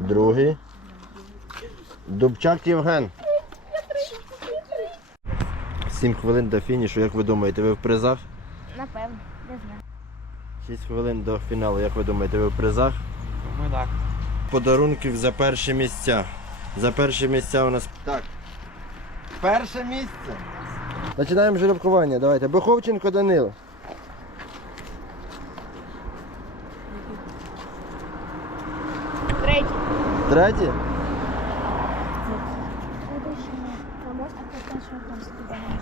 Другий. Дубчак Євген. Сім хвилин до фінішу. Як ви думаєте, ви в призах? Напевно, не знаю. 6 хвилин до фіналу. Як ви думаєте, ви в призах? Ми так. Подарунків за перші місця. За перші місця у нас. Так. Перше місце. Починаємо жеребкування. Давайте. Буховченко Данило. Третій. Третє.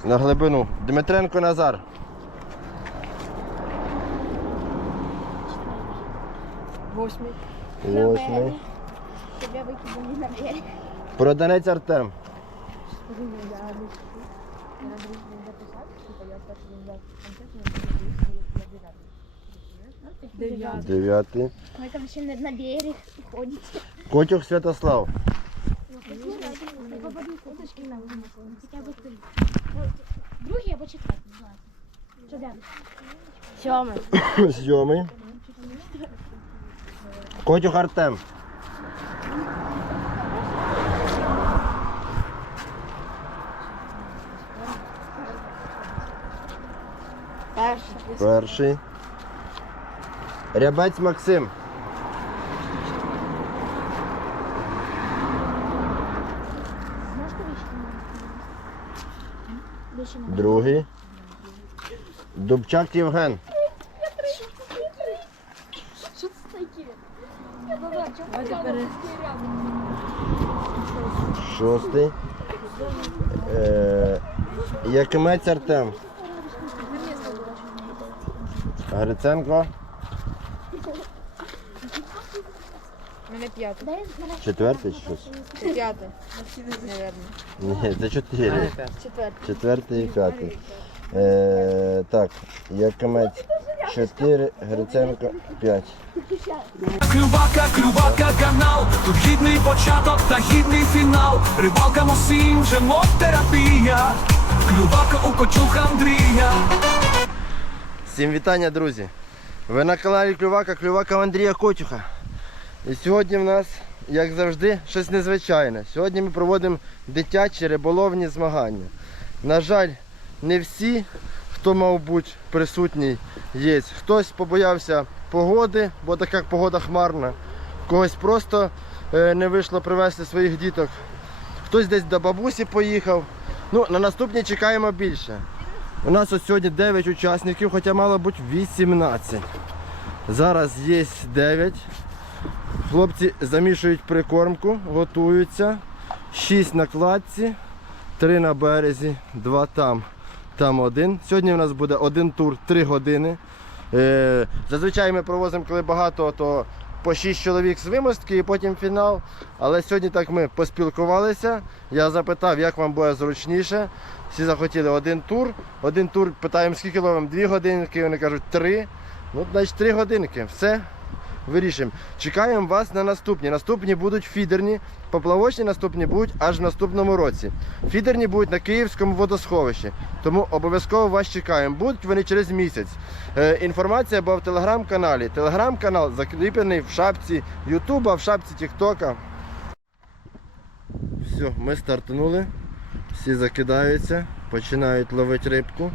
На глибину. Дмитренко Назар. Восьмий. Восьмий. Тебе викинули на берег. Проданець Артем. Дев'ятий. Дев'ятий. Ми там ще не на берег уходить. Котюх Святослав. Другий або четвертий? Сьомий. Сьомий. Котюх Артем. Перший. Перший. Рябець Максим. Другий. Дубчак Євген. Що це таке? Шостий. Е, Якимець Артем. Гриценко. Мене п'ятий. Дай Четвертий чи щось? Наверно. Ні, це чотири. Четвертий. Четвертий і п'ятий. Е, так, Якимець 4, Гриценко 5. Клювака, клювака, канал, тут гідний початок та гідний фінал. Рибалка мосім, вже мов терапія. Клювака у кочуха Андрія. Всім вітання, друзі! Ви на каналі Клювака, Клювака Андрія Котюха. І сьогодні в нас, як завжди, щось незвичайне. Сьогодні ми проводимо дитячі риболовні змагання. На жаль, не всі, хто мав бути присутній, є. Хтось побоявся погоди, бо така погода хмарна. Когось просто е, не вийшло привезти своїх діток. Хтось десь до бабусі поїхав. Ну, на наступні чекаємо більше. У нас ось сьогодні 9 учасників, хоча мало бути 18. Зараз є 9. Хлопці замішують прикормку, готуються. 6 на кладці, 3 на березі, 2 там, там один. Сьогодні у нас буде один тур 3 години. Е, зазвичай ми провозимо, коли багато, то по 6 чоловік з вимостки і потім фінал. Але сьогодні так ми поспілкувалися. Я запитав, як вам буде зручніше. Всі захотіли один тур. Один тур питаємо, скільки ловимо? Дві годинки, вони кажуть три. Ну, значить, три годинки. Все. Вирішимо. Чекаємо вас на наступні. Наступні будуть фідерні, поплавочні наступні будуть аж в наступному році. Фідерні будуть на Київському водосховищі. Тому обов'язково вас чекаємо. Будуть вони через місяць. Е, інформація була в телеграм-каналі. Телеграм-канал закріплений в шапці Ютуба, в шапці Тіктока. Все, ми стартанули. Всі закидаються, починають ловити рибку.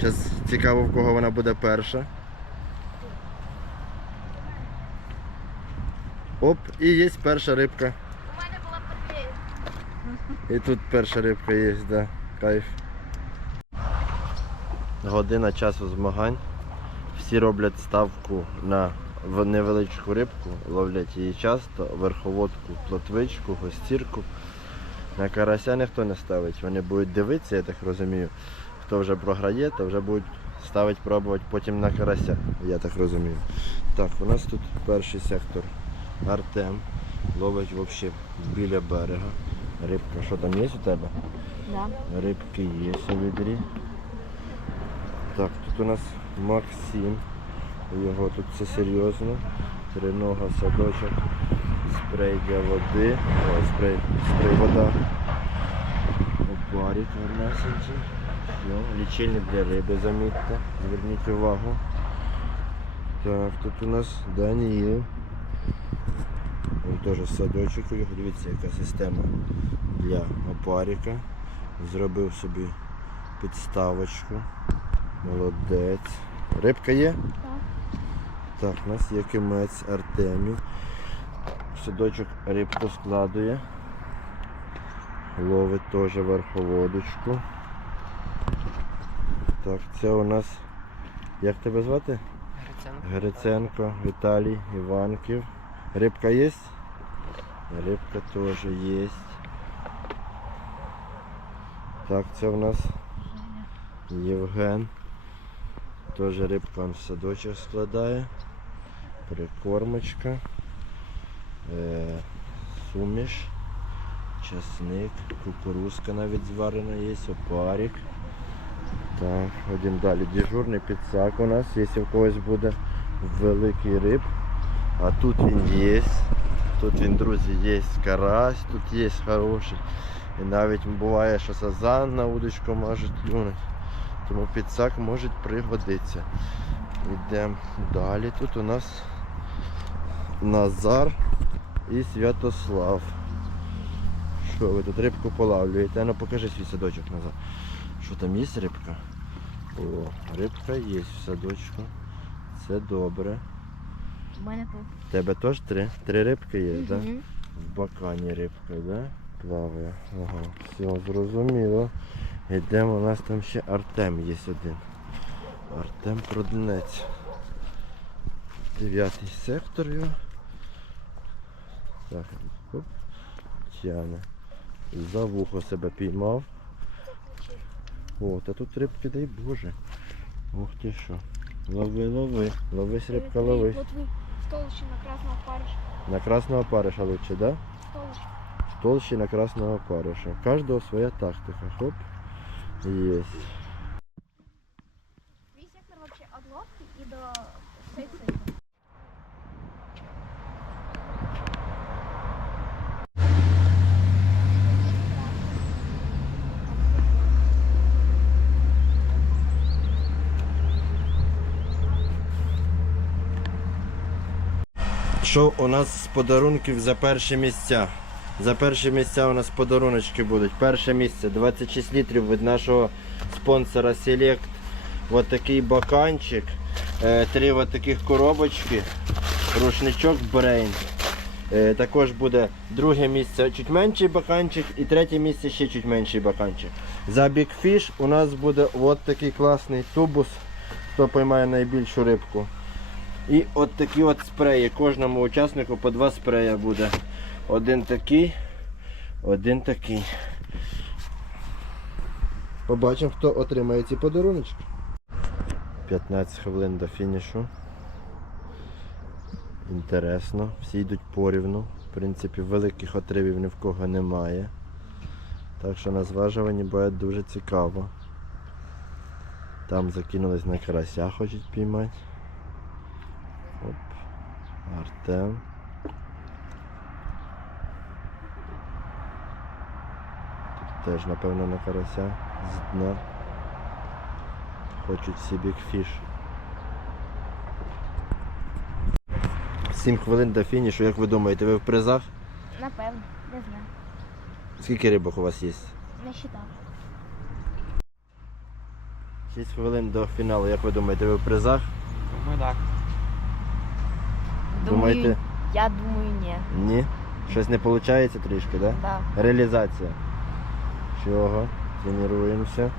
Зараз цікаво, в кого вона буде перша. Оп, і є перша рибка. У мене була потрібна. І тут перша рибка є, да. Кайф. Година часу змагань. Всі роблять ставку на невеличку рибку, ловлять її часто, верховодку, плотвичку, гостірку. На карася ніхто не ставить. Вони будуть дивитися, я так розумію. Хто вже програє, то вже будуть ставити, пробувати потім на карася, я так розумію. Так, у нас тут перший сектор. Артем. Ловить взагалі біля берега. Рибка, що там є у тебе? Да. Рибки є у відрі. Так, тут у нас Максим. Його тут все серйозно. Тринога, садочок, спрей для води. О, спрей, спрей вода. Опарик гарнесенький. Все, Лічильник для риби, замітьте. Зверніть увагу. Так, тут у нас Даніїл. Теж садочок. у його. Дивіться, яка система для опарика. Зробив собі підставочку. Молодець. Рибка є? Так, Так, у нас є кимець Артемів. Садочок рибку складує. Ловить теж верховодочку. Так, це у нас. Як тебе звати? Гриценко, Віталій, Іванків. Рибка є? Рибка теж є. Так, це у нас Євген. Теж рибка в садочок складає. Прикормочка. Е, суміш. Часник, кукурузка навіть зварена є, опарик. Так, ходимо далі. Дежурний підсак у нас, якщо в когось буде великий риб. А тут він є. Тут він, друзі, є карась, тут є хороший. І навіть буває, що сазан на удочку може клюнути. Тому підсак може пригодитися. Йдемо далі. Тут у нас Назар і Святослав. Що ви тут рибку полавлюєте? Ну покажи свій садочок назад. Що там є рибка? О, рибка є в садочку. Це добре. У мене тут. Тебе теж три? Три рибки є, так? В бакані рибка, да? Плаває. Ага, все зрозуміло. Йдемо, у нас там ще Артем є один. Артем Продунець. Дев'ятий сектор його. Так, хоп, тяне. За вухо себе піймав. О, та тут рибки, дай Боже. Ух ти що. Лови, лови. Ловись рибка, ловись. Толще на красного парыша. На красного париша лучше, да? Толще. Толще на красного париша. Каждого своя тактика. Хоп. Есть. Весь сектор вообще от лодки и до всей цели. Що у нас з подарунків за перші місця? За перші місця у нас подаруночки будуть. Перше місце 26 літрів від нашого спонсора Select. Ось такий баканчик. Е, Три от таких коробочки. Рушничок Brain. Е, Також буде друге місце чуть менший баканчик і третє місце ще чуть менший баканчик. За Fish у нас буде от такий класний тубус, хто поймає найбільшу рибку. І от такі от спреї. Кожному учаснику по два спрея буде. Один такий, один такий. Побачимо, хто отримає ці подаруночки. 15 хвилин до фінішу. Інтересно. Всі йдуть порівну. В принципі, великих отривів ні в кого немає. Так що на зважуванні буде дуже цікаво. Там закинулись на карася, хочуть піймати. Артем. Тут теж, напевно, на карася з дна. Хочуть всі бікфіш. 7 хвилин до фінішу, як ви думаєте, ви в призах? Напевно, не знаю. Скільки рибок у вас є? Не считал. 6 хвилин до фіналу, як ви думаєте, ви в призах? Думаю, так. Думаєте? Я думаю, ні. Ні? Щось не виходить трішки, так? Да? Да. Реалізація. Чого? Тренуємося.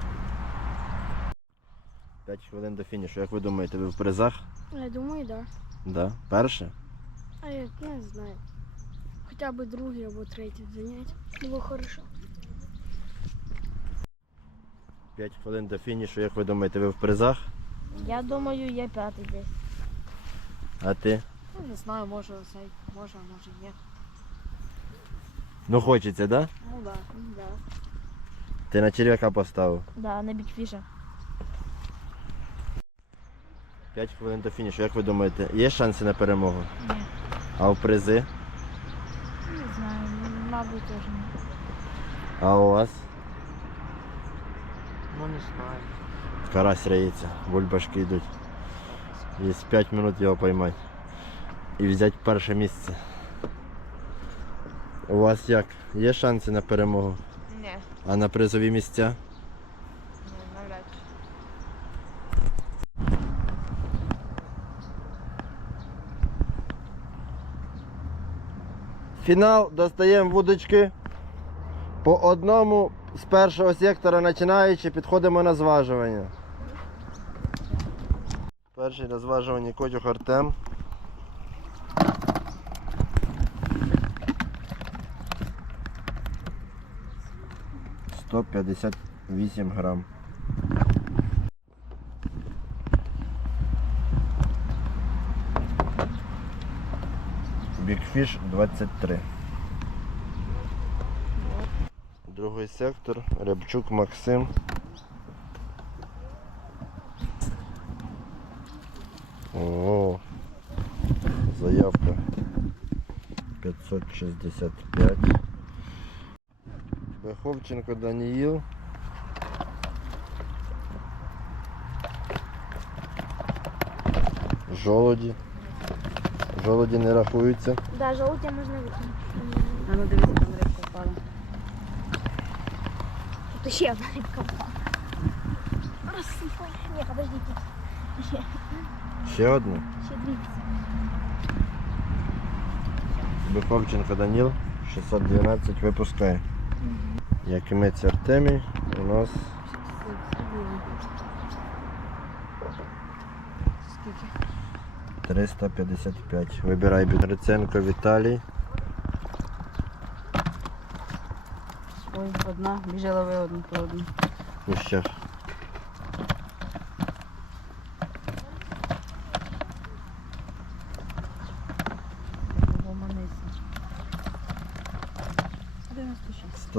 5 хвилин до фінішу. Як ви думаєте, ви в призах? Я думаю, да. Да. Перше? А я не знаю. Хоча б другий або третій занять. Було хорошо. 5 хвилин до фінішу. Як ви думаєте, ви в призах? Я думаю, я п'ятий десь. А ти? Ну, не знаю, може цей, може, а може ні. Ну хочеться, да? Ну да. Да. Ти на черв'яка поставив. Да, на бікфіша. 5 хвилин до фінішу. Як ви думаєте, є шанси на перемогу? Ні. А в призи? Не знаю, мабуть, теж ні. А у вас? Ну не знаю. Карась рається, бульбашки йдуть. Є 5 минут його поймати. І взяти перше місце. У вас як? Є шанси на перемогу? Ні, А на призові місця? ні, навряд чи. Фінал достаємо вудочки. По одному з першого сектора починаючи, підходимо на зважування. Перший на зважуванні Котюх Артем. Сто п'ятдесят вісім грам. Бікфіш 23. Другий сектор. Рябчук Максим. О, заявка 565. Беховченко Даніїл. Жолоді. Жолоді не рахуються. Да, желудя можна викинути. А ну дивися, там рибка впала. Тут ще одна рибка. Розсипай. Ні, подождите. Ще, Ще одну. ще дві. Биховченко Даніл 612 випускає. Як і мець Артемій, у нас Скільки? 355. Вибирай Бідриценко Віталій. Ой, одна, біжала ви одну по одну. Ну ще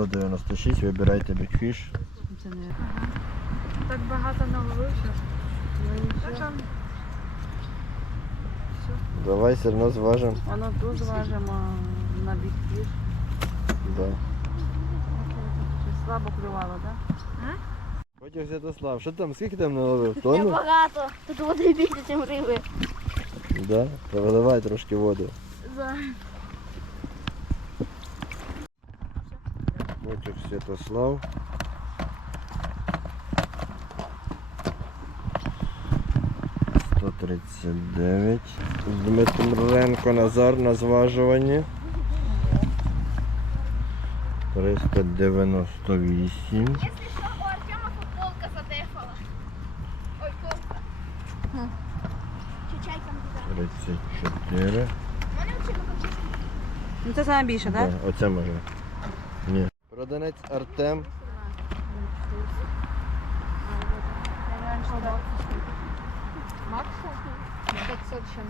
196, вибирайте бікфіш. Це не... Так багато наловився. Так що Давай все одно зважимо. Воно тут зважимо на бікфіш. Да. Слабо клювало, так? Потяг Святослав, що там, скільки там наловив? Тонну? Небагато. Тут води більше, ніж риби. Да. Переливай трошки воду. За. Потяг Святослав. Сто тридцять дев'ять. Дмитренко Назар на зважуванні. 398. Якщо що, у Артема футболка задефала. Ой, кофта. Чи чайка не 34. мене вчили Ну це саме більше, так? Да, оце може. Проданець Артем. Максу 500 чим.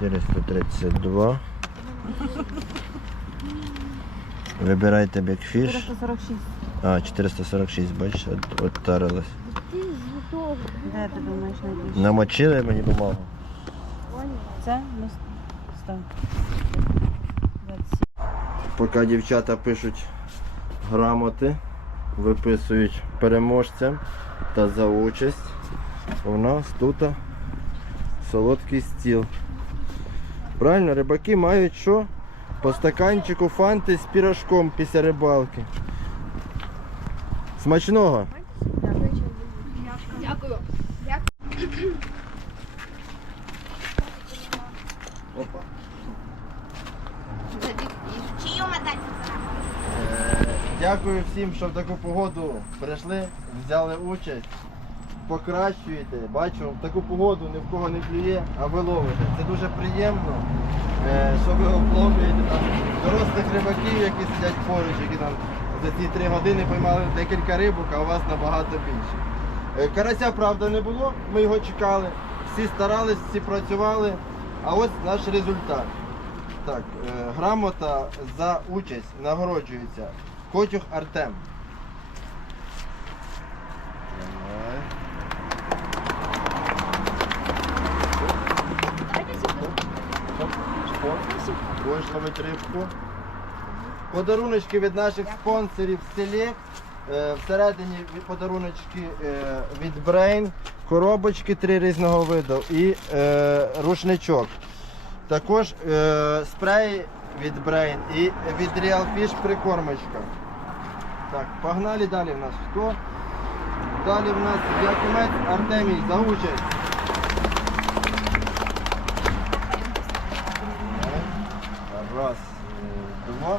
432. Вибирайте бекфіш. 446. А, 446, бачиш, от, зготовий. Де ти думаєш найбільше? Намочили мені бумагу. Це? Ну, став. 27. Поки дівчата пишуть грамоти, виписують переможцям та за участь. У нас тут солодкий стіл. Правильно, рибаки мають що? По стаканчику фанти з пірожком після рибалки. Смачного! Дякую. Опа. Чию медаль? Е, Дякую всім, що в таку погоду прийшли, взяли участь, покращуєте. Бачу, в таку погоду ні в кого не клює, а ви ловите. Це дуже приємно, е, що ви обловлюєте там дорослих рибаків, які сидять поруч, які там за ці три години поймали декілька рибок, а у вас набагато більше. Е, Карася, правда, не було, ми його чекали, всі старались, всі працювали, а ось наш результат. Так, е, грамота за участь нагороджується. Котюх Артем. Будеш ловити рибку. Подаруночки від наших спонсорів Select. Е, Всередині подаруночки е, від Brain, коробочки три різного виду і е, рушничок. Також е, спрей від Brain і від Real Fish прикормочка. Так, погнали далі в нас. Хто? Далі в нас Якимець Артемій за участь. Раз, два,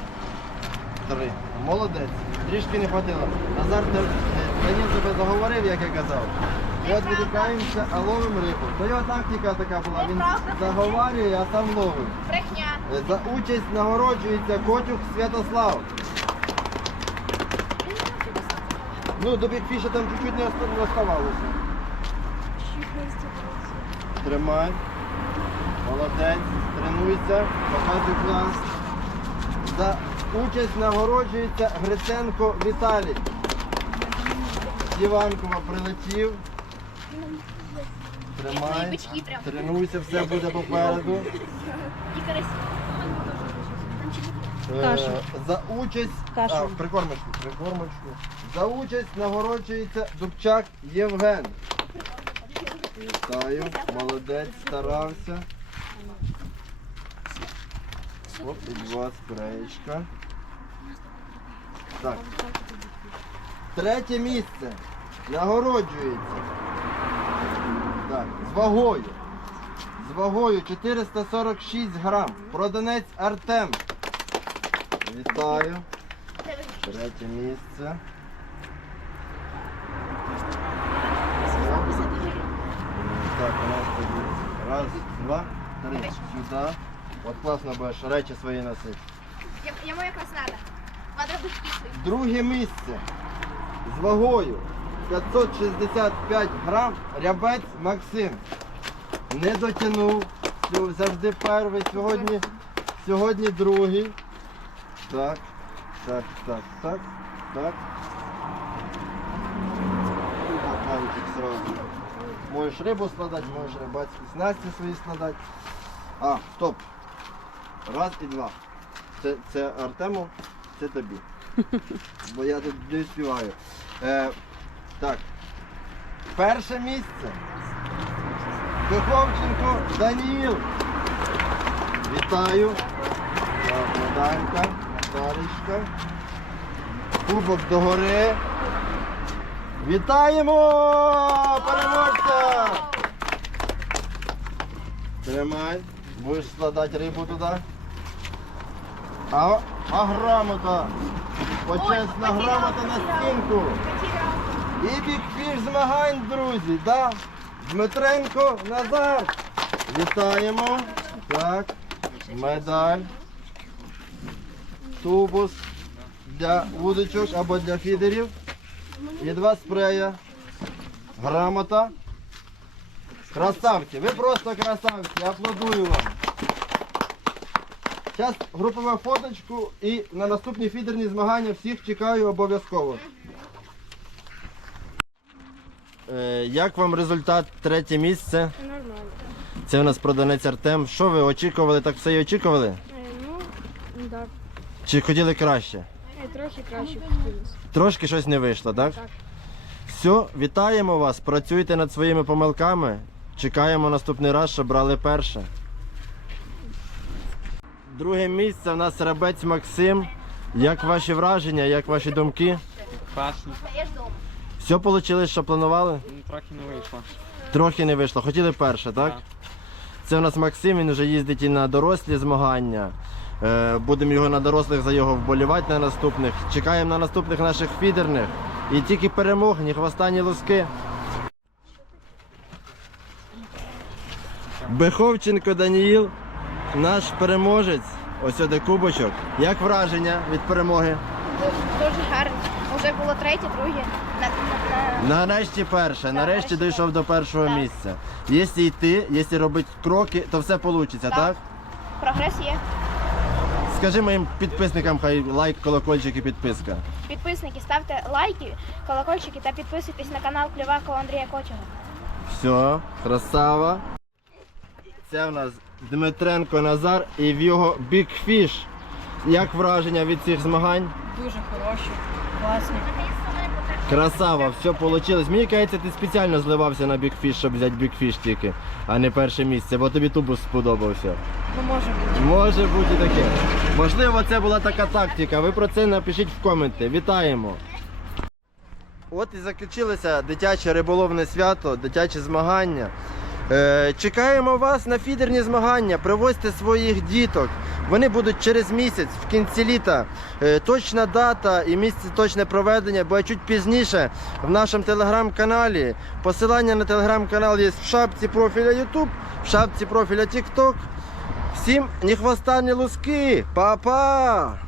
три. Молодець. Трішки не хватило. Назар е, Даніл тебе заговорив, як я казав. Ми відволікаємося, а ловимо рибу. То його тактика така була. Він заговорює, а сам ловив. Брехня. Е, За участь нагороджується Котюк Святослав. Ну, до бікфіша там чуть-чуть не оста- не оставалося. Тримай. Молодець. Тренуйся. Показуй клас. За участь нагороджується Гриценко Віталій. З Іванкова прилетів. Тримай. Тренуйся, все буде попереду. І красиво. Е, За участь Кашу. А, прикормочку, прикормочку. За участь нагороджується Дубчак Євген. Вітаю, молодець, старався. Оп, і два спреєчка. Так. Третє місце нагороджується. Так, з вагою. З вагою 446 грам. Проданець Артем. Вітаю. Третє місце. Так, у нас тоді раз, два, три. Сюди. От класно будеш речі свої носити. Я- Йому бички свої. Друге місце. З вагою 565 грам рябець Максим. Не дотягнув. Завжди перший. Сьогодні, сьогодні другий. Так, так, так, так, так. І бокальчик сразу. Можеш рибу складати, можеш рибацькі снасті свої складати. А, стоп. Раз і два. Це, це Артему, це тобі. Бо я тут не співаю. Е, так. Перше місце. Духовченко Даніїл. Вітаю. Так, медалечка. Кубок догори. Вітаємо! Переможця! Тримай. Будеш складати рибу туди. А, а грамота. Почесна грамота на стінку. І бікфіш змагань, друзі. Да? Дмитренко Назар. Вітаємо. Так. Медаль. Тубус для вудочок або для фідерів. І два спрея. Грамота. Красавці, ви просто красавці, аплодую вам. Зараз групову фоточку і на наступні фідерні змагання всіх чекаю обов'язково. Е, Як вам результат третє місце? Нормально. Це у нас проданець Артем. Що ви очікували, так все і очікували? Е, ну, так. Чи хотіли краще? Трохи краще хотілося. Трошки щось не вийшло, так? Так. Все, вітаємо вас, працюйте над своїми помилками. Чекаємо наступний раз, щоб брали перше. Друге місце у нас рабець Максим. Як ваші враження, як ваші думки? Класно. Все вийшло, що планували? Ну, трохи не вийшло. Трохи не вийшло. Хотіли перше, так? Так. Це у нас Максим, він вже їздить і на дорослі змагання. Е, Будемо його на дорослих за його вболівати на наступних. Чекаємо на наступних наших фідерних. І тільки перемог, ні хвоста, ні луски. Беховченко Даніїл, наш переможець. Ось сюди кубочок. Як враження від перемоги? Дуже, дуже гарно. Вже було третє, друге. На, на, на... Нарешті перше, нарешті дійшов до першого Так. місця. Якщо йти, якщо робити кроки, то все вийде, так? Прогрес є. Скажи моїм підписникам, хай лайк, колокольчик і підписка. Підписники, ставте лайки, колокольчики та підписуйтесь на канал Клювакова Андрія Кочева. Все, красава. Це в нас Дмитренко Назар і в його Big Fish. Як враження від цих змагань? Дуже хороші, класні. Красава, все вийшло. Мені кажеться, ти спеціально зливався на бікфіш, щоб взяти бікфіш тільки, а не перше місце, бо тобі тубус сподобався. Ну, може бути. Може бути таке. Можливо, це була така тактика. Ви про це напишіть в коменти. Вітаємо. От і закінчилося дитяче риболовне свято, дитяче змагання. Е, чекаємо вас на фідерні змагання. Привозьте своїх діток. Вони будуть через місяць, в кінці літа. Е, точна дата і місце точне проведення буде чуть пізніше в нашому телеграм-каналі. Посилання на телеграм-канал є в шапці профіля YouTube, в шапці профіля TikTok. Всім ні хвоста, ні луски. Па-па!